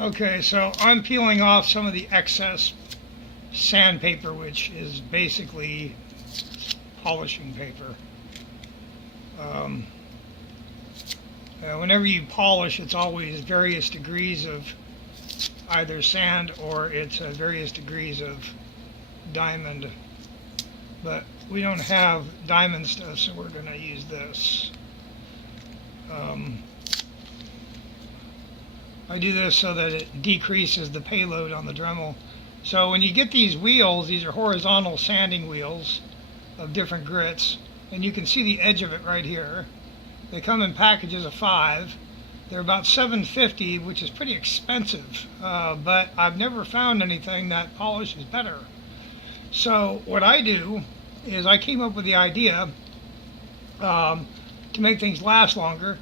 Okay, so I'm peeling off some of the excess sandpaper, which is basically polishing paper. Whenever you polish, it's always various degrees of either sand or it's various degrees of diamond. But we don't have diamond stuff, so we're going to use this. I do this so that it decreases the payload on the Dremel. So when you get these wheels, these are horizontal sanding wheels of different grits, and you can see the edge of it right here. They come in packages of 5. They're about $7.50, which is pretty expensive, but I've never found anything that polishes better. So what I do is I came up with the idea to make things last longer.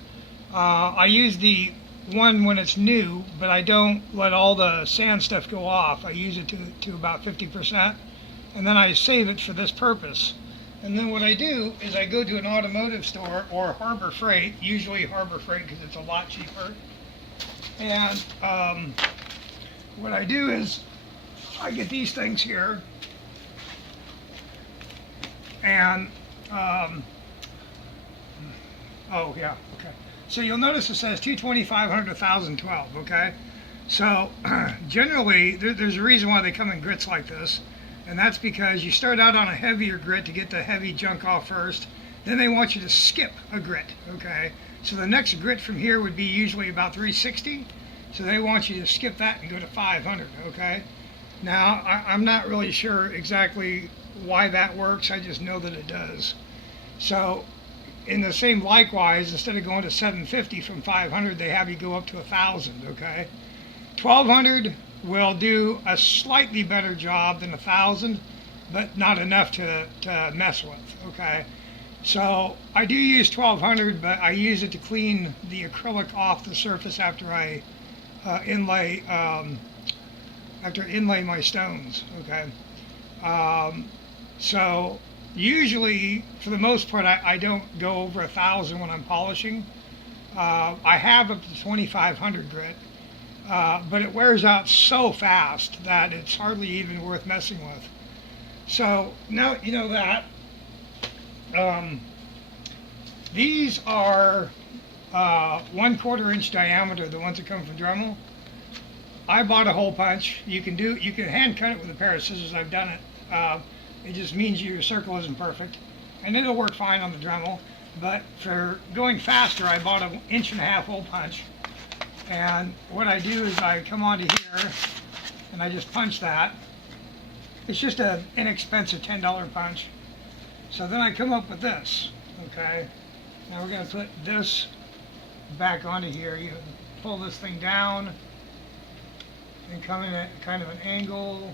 I use the one when it's new, but I don't let all the sand stuff go off. I use it to about 50%, and then I save it for this purpose. And then what I do is I go to an automotive store or Harbor Freight, usually Harbor Freight because it's a lot cheaper. And what I do is I get these things here, and oh yeah, okay. So you'll notice it says 220, 500, 1012, okay? So generally, there's a reason why they come in grits like this, and that's because you start out on a heavier grit to get the heavy junk off first. Then they want you to skip a grit, okay? So the next grit from here would be usually about 360. So they want you to skip that and go to 500, okay? Now, I'm not really sure exactly why that works. I just know that it does. So in the same likewise, instead of going to 750 from 500, they have you go up to 1,000, okay? 1,200 will do a slightly better job than 1,000, but not enough to mess with, okay? So I do use 1,200, but I use it to clean the acrylic off the surface after I inlay my stones, okay? So usually, for the most part, I don't go over 1,000 when I'm polishing. I have up to 2,500 grit, but it wears out so fast that it's hardly even worth messing with. So now you know that. These are 1/4 inch diameter, the ones that come from Dremel. I bought a hole punch. You can hand cut it with a pair of scissors. I've done it. It just means your circle isn't perfect, and it'll work fine on the Dremel. But for going faster, I bought an 1.5 inch hole punch. And what I do is I come onto here, and I just punch that. It's just an inexpensive $10 punch. So then I come up with this, okay? Now we're going to put this back onto here. You pull this thing down and come in at kind of an angle.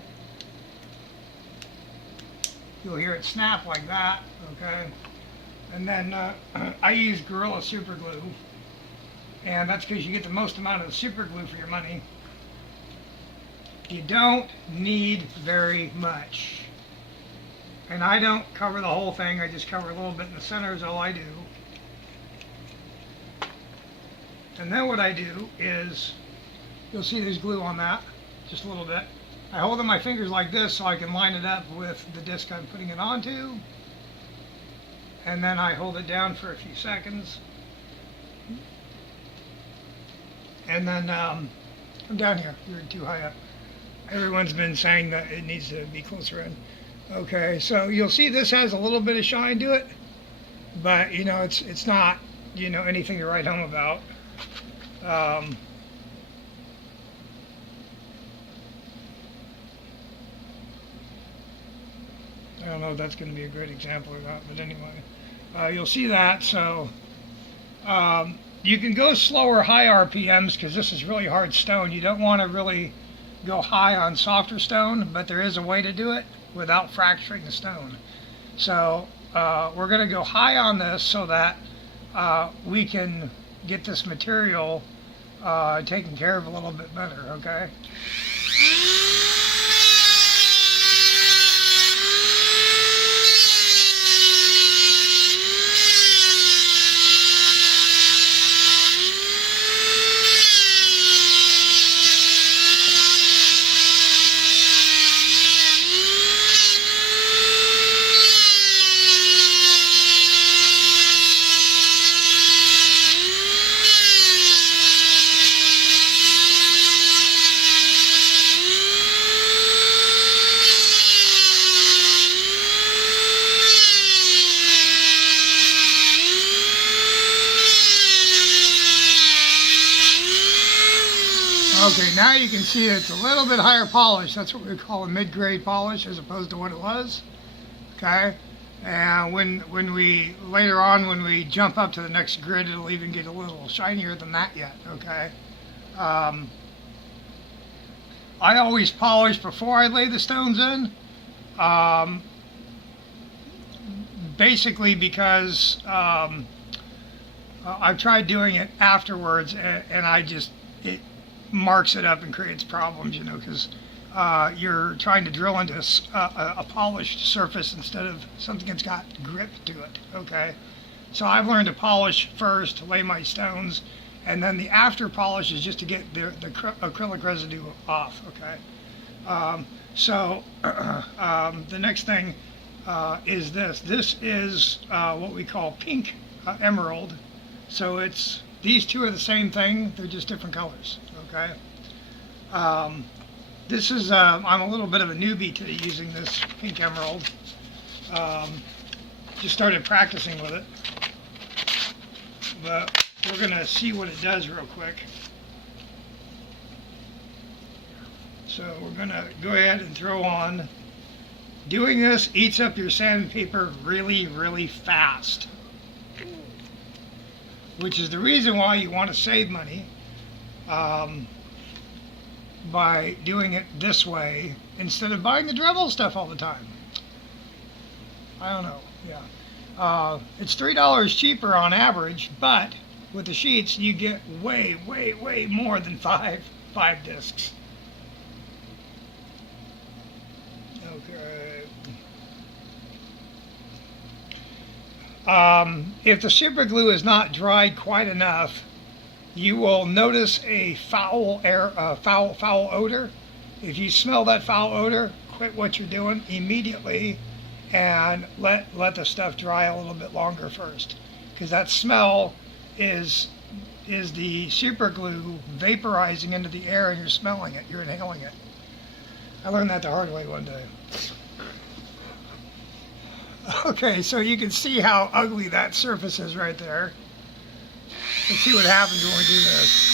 You'll hear it snap like that, okay? And then I use Gorilla Super Glue, and that's because you get the most amount of super glue for your money. You don't need very much. And I don't cover the whole thing, I just cover a little bit in the center is all I do. And then what I do is, you'll see there's glue on that, just a little bit. I hold in my fingers like this so I can line it up with the disc I'm putting it onto. And then I hold it down for a few seconds. And then I'm down here, you're too high up. Everyone's been saying that it needs to be closer in. Okay, so you'll see this has a little bit of shine to it, but you know, it's not, you know, anything to write home about. I don't know if that's going to be a great example or not, but anyway, you'll see that. So you can go slower, high RPMs, because this is really hard stone. You don't want to really go high on softer stone, but there is a way to do it without fracturing the stone. So we're going to go high on this so that we can get this material taken care of a little bit better, okay? Okay, now you can see it's a little bit higher polish. That's what we call a mid-grade polish as opposed to what it was. Okay, and when we later on when we jump up to the next grid, it'll even get a little shinier than that yet. Okay, I always polish before I lay the stones in. Basically because I've tried doing it afterwards, and it marks it up and creates problems, you know, because you're trying to drill into a polished surface instead of something that's got grip to it. Okay, so I've learned to polish first, to lay my stones, and then the after polish is just to get the acrylic residue off. Okay, so the next thing is this. This is what we call pink emerald. So these two are the same thing, they're just different colors. Okay. This is I'm a little bit of a newbie to using this pink emerald. Just started practicing with it, but we're gonna see what it does real quick. So we're gonna go ahead and throw on. Doing this eats up your sandpaper really, really fast, which is the reason why you want to save money by doing it this way instead of buying the Dremel stuff all the time. I don't know, yeah. It's $3 cheaper on average, but with the sheets you get way, way, way more than five discs. Okay. If the super glue is not dried quite enough, you will notice a foul odor. If you smell that foul odor, quit what you're doing immediately and let the stuff dry a little bit longer first, because that smell is the super glue vaporizing into the air and you're smelling it, you're inhaling it. I learned that the hard way one day. Okay, so you can see how ugly that surface is right there. Let's see what happens when we do this.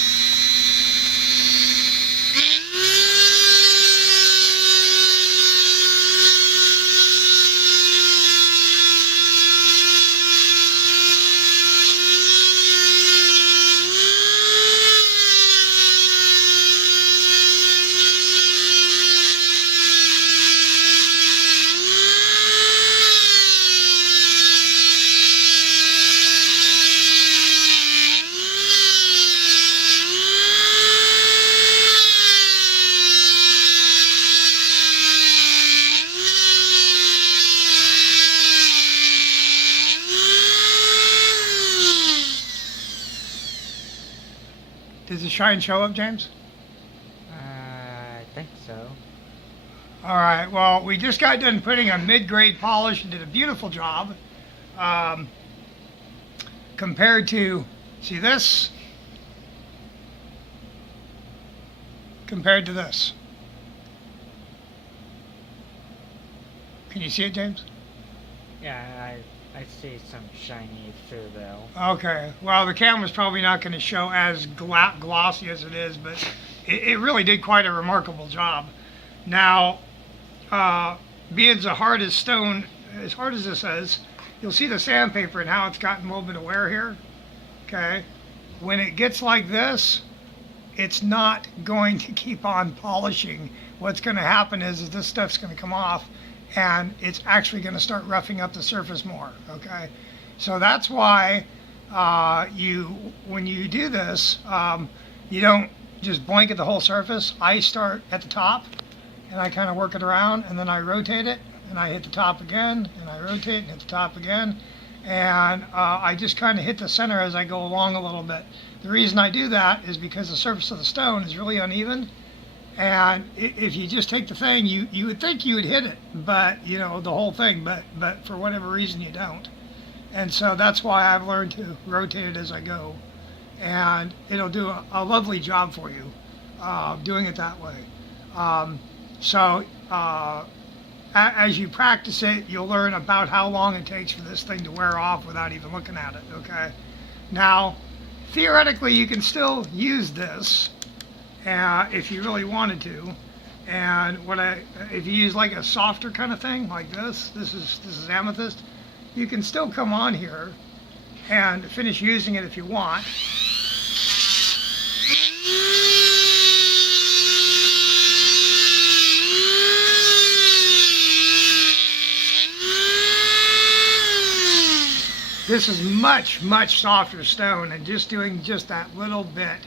Does the shine show up, James? I think so. All right, well, we just got done putting a mid-grade polish and did a beautiful job. Compared to, see this? Compared to this. Can you see it, James? Yeah, I see some shiny through though. Okay, well, the camera's probably not going to show as glossy as it is, but it really did quite a remarkable job. Now, being as hard as stone, as hard as this is, you'll see the sandpaper and how it's gotten a little bit of wear here. Okay, when it gets like this, it's not going to keep on polishing. What's going to happen is this stuff's going to come off and it's actually going to start roughing up the surface more. Okay, so that's why when you do this, you don't just blanket the whole surface. I start at the top and I kind of work it around, and then I rotate it and I hit the top again, and I rotate and hit the top again, and I just kind of hit the center as I go along a little bit. The reason I do that is because the surface of the stone is really uneven, and if you just take the thing, you would think you would hit it, but you know, the whole thing, but for whatever reason you don't. And so that's why I've learned to rotate it as I go, and it'll do a lovely job for you doing it that way. As you practice it, you'll learn about how long it takes for this thing to wear off without even looking at it. Okay, now theoretically you can still use this if you really wanted to. And if you use like a softer kind of thing like this is amethyst, you can still come on here and finish using it if you want. This is much, much softer stone, and just doing just that little bit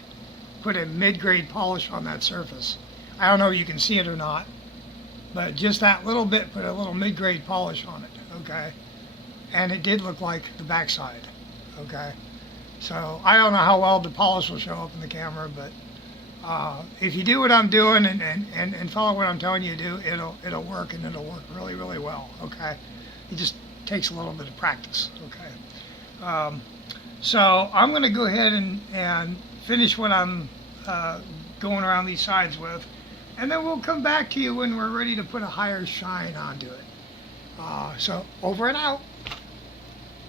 put a mid-grade polish on that surface. I don't know if you can see it or not, but just that little bit put a little mid-grade polish on it, okay? And it did look like the backside, okay? So I don't know how well the polish will show up in the camera, but if you do what I'm doing and follow what I'm telling you to do, it'll work, and it'll work really, really well, okay? It just takes a little bit of practice, okay? So I'm going to go ahead and finish what I'm going around these sides with, and then we'll come back to you when we're ready to put a higher shine onto it. So over and out.